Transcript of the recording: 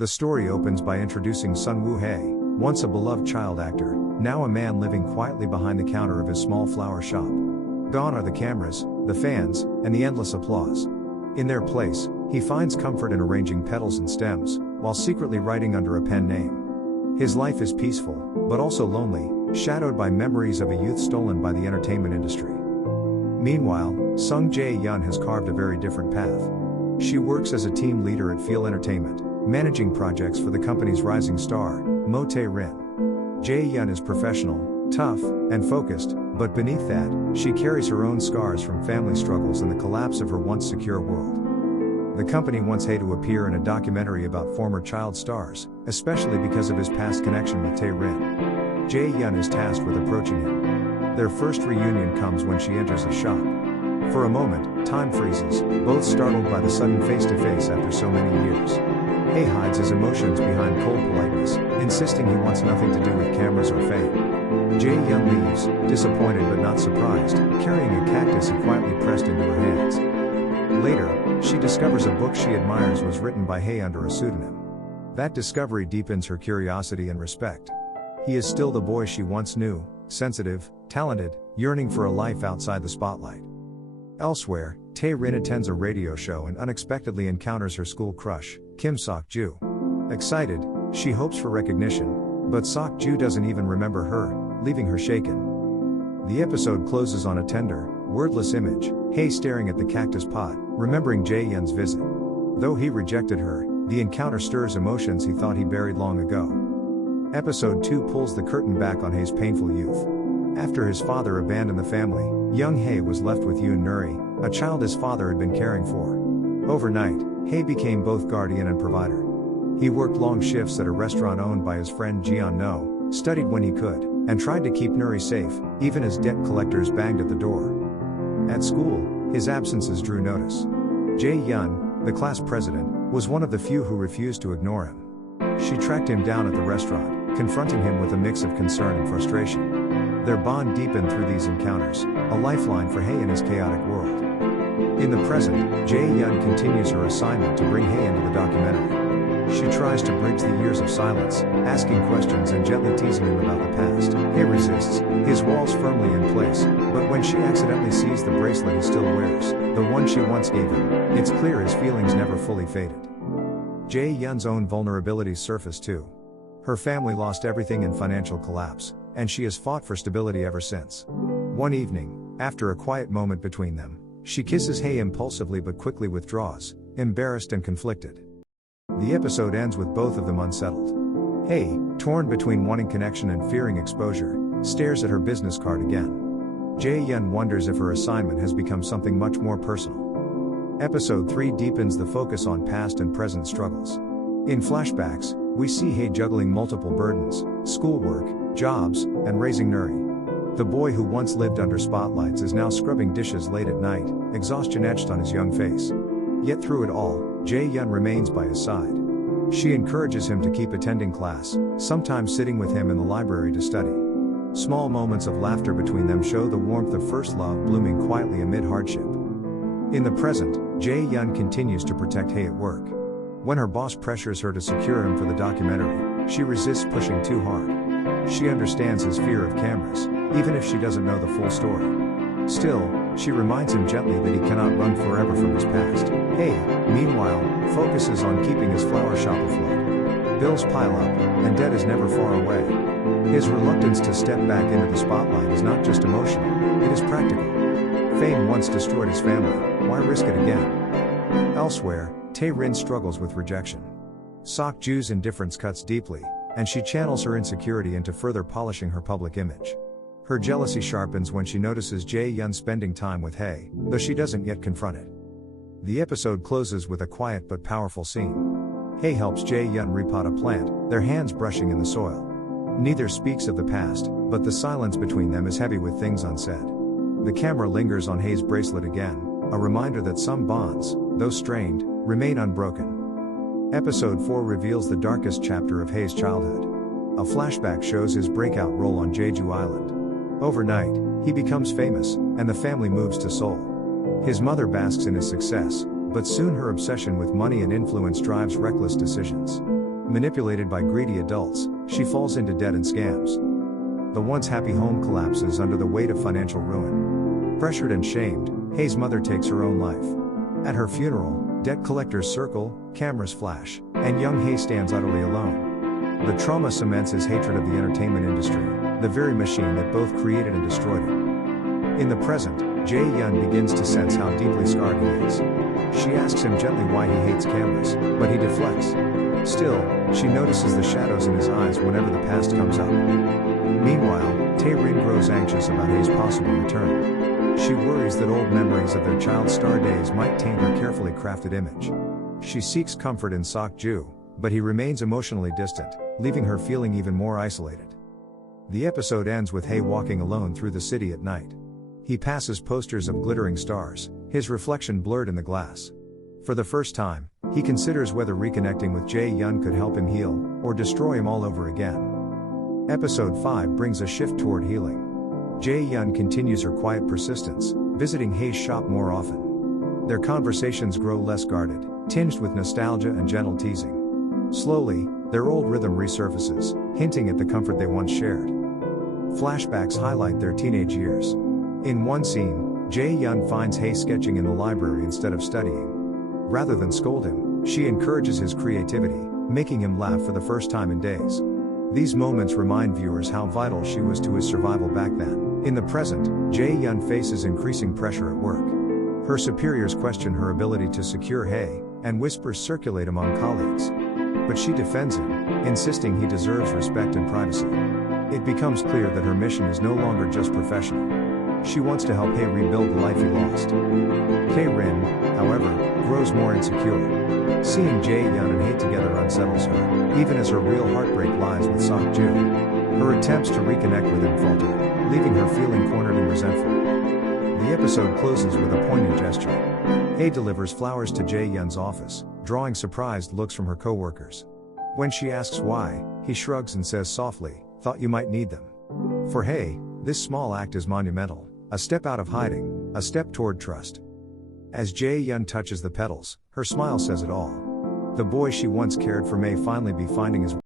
The story opens by introducing Sun Woo-hae, once a beloved child actor, now a man living quietly behind the counter of his small flower shop. Gone are the cameras, the fans, and the endless applause. In their place, he finds comfort in arranging petals and stems, while secretly writing under a pen name. His life is peaceful, but also lonely, shadowed by memories of a youth stolen by the entertainment industry. Meanwhile, Sung Jae-yeon has carved a very different path. She works as a team leader at Feel Entertainment, managing projects for the company's rising star, Mo Tae-rin. Jae-yeon is professional, tough, and focused, but beneath that, she carries her own scars from family struggles and the collapse of her once secure world. The company wants Hae to appear in a documentary about former child stars, especially because of his past connection with Tae-rin. Jae-yeon is tasked with approaching him. Their first reunion comes when she enters a shop. For a moment, time freezes, both startled by the sudden face-to-face after so many years. Hae hides his emotions behind cold politeness, insisting he wants nothing to do with cameras or fame. Jae-yeon leaves, disappointed but not surprised, carrying a cactus he quietly pressed into her hands. Later, she discovers a book she admires was written by Hae under a pseudonym. That discovery deepens her curiosity and respect. He is still the boy she once knew, sensitive, talented, yearning for a life outside the spotlight. Elsewhere, Tae-rin attends a radio show and unexpectedly encounters her school crush, Kim Sok-ju. Excited, she hopes for recognition, but Sok-ju doesn't even remember her, leaving her shaken. The episode closes on a tender, wordless image, Hae staring at the cactus pot, remembering Jae-yeon's visit. Though he rejected her, the encounter stirs emotions he thought he buried long ago. Episode 2 pulls the curtain back on Hae's painful youth. After his father abandoned the family, young Hae was left with Yoon Nuri, a child his father had been caring for. Overnight, Hae became both guardian and provider. He worked long shifts at a restaurant owned by his friend Jeon No, studied when he could, and tried to keep Nuri safe, even as debt collectors banged at the door. At school, his absences drew notice. Jae-yeon, the class president, was one of the few who refused to ignore him. She tracked him down at the restaurant, confronting him with a mix of concern and frustration. Their bond deepened through these encounters, a lifeline for Hae in his chaotic world. In the present, Jae-yeon continues her assignment to bring Hae into the documentary. She tries to bridge the years of silence, asking questions and gently teasing him about the past. Hae resists, his walls firmly in place, but when she accidentally sees the bracelet he still wears, the one she once gave him, it's clear his feelings never fully faded. Jae-yeon's own vulnerabilities surface too. Her family lost everything in financial collapse, and she has fought for stability ever since. One evening, after a quiet moment between them, she kisses Hae impulsively but quickly withdraws, embarrassed and conflicted. The episode ends with both of them unsettled. Hae, torn between wanting connection and fearing exposure, stares at her business card again. Jae-yeon wonders if her assignment has become something much more personal. Episode 3 deepens the focus on past and present struggles. In flashbacks, we see Hae juggling multiple burdens, schoolwork, jobs, and raising Nuri. The boy who once lived under spotlights is now scrubbing dishes late at night, exhaustion etched on his young face. Yet through it all, Jae-yeon remains by his side. She encourages him to keep attending class, sometimes sitting with him in the library to study. Small moments of laughter between them show the warmth of first love blooming quietly amid hardship. In the present, Jae-yeon continues to protect Hae at work. When her boss pressures her to secure him for the documentary, she resists pushing too hard. She understands his fear of cameras, even if she doesn't know the full story. Still, she reminds him gently that he cannot run forever from his past. Hae, meanwhile, focuses on keeping his flower shop afloat. Bills pile up, and debt is never far away. His reluctance to step back into the spotlight is not just emotional, it is practical. Fame once destroyed his family, why risk it again? Elsewhere, Tae-rin struggles with rejection. Sok-ju's indifference cuts deeply, and she channels her insecurity into further polishing her public image. Her jealousy sharpens when she notices Jae-yeon spending time with Hae, though she doesn't yet confront it. The episode closes with a quiet but powerful scene. Hae helps Jae-yeon repot a plant, their hands brushing in the soil. Neither speaks of the past, but the silence between them is heavy with things unsaid. The camera lingers on Hae's bracelet again, a reminder that some bonds, though strained, remain unbroken. Episode 4 reveals the darkest chapter of Hae's childhood. A flashback shows his breakout role on Jeju Island. Overnight, he becomes famous, and the family moves to Seoul. His mother basks in his success, but soon her obsession with money and influence drives reckless decisions. Manipulated by greedy adults, she falls into debt and scams. The once happy home collapses under the weight of financial ruin. Pressured and shamed, Hay's mother takes her own life. At her funeral, debt collectors circle, cameras flash, and young Hay stands utterly alone. The trauma cements his hatred of the entertainment industry, the very machine that both created and destroyed him. In the present, Jae-yeon begins to sense how deeply scarred he is. She asks him gently why he hates cameras, but he deflects. Still, she notices the shadows in his eyes whenever the past comes up. Meanwhile, Tae-rin grows anxious about Hay's possible return. She worries that old memories of their child star days might taint her carefully crafted image. She seeks comfort in Sok-ju, but he remains emotionally distant, leaving her feeling even more isolated. The episode ends with Hay walking alone through the city at night. He passes posters of glittering stars, his reflection blurred in the glass. For the first time, he considers whether reconnecting with Jae-yeon could help him heal, or destroy him all over again. Episode 5 brings a shift toward healing. Jae-yeon continues her quiet persistence, visiting Hay's shop more often. Their conversations grow less guarded, tinged with nostalgia and gentle teasing. Slowly, their old rhythm resurfaces, hinting at the comfort they once shared. Flashbacks highlight their teenage years. In one scene, Jae-yeon finds Hay sketching in the library instead of studying. Rather than scold him, she encourages his creativity, making him laugh for the first time in days. These moments remind viewers how vital she was to his survival back then. In the present, Jae-yeon faces increasing pressure at work. Her superiors question her ability to secure Hay, and whispers circulate among colleagues. But she defends him, insisting he deserves respect and privacy. It becomes clear that her mission is no longer just professional. She wants to help Hay rebuild the life he lost. Tae-rin, however, grows more insecure. Seeing Jae-yeon and Hay together unsettles her, even as her real heartbreak lies with Sok-ju. Her attempts to reconnect with him falter, leaving her feeling cornered and resentful. The episode closes with a poignant gesture. Hay delivers flowers to Jae-yeon's office, drawing surprised looks from her co-workers. When she asks why, he shrugs and says softly, "Thought you might need them." For Hay, this small act is monumental, a step out of hiding, a step toward trust. As Jae-yeon touches the petals, her smile says it all. The boy she once cared for may finally be finding his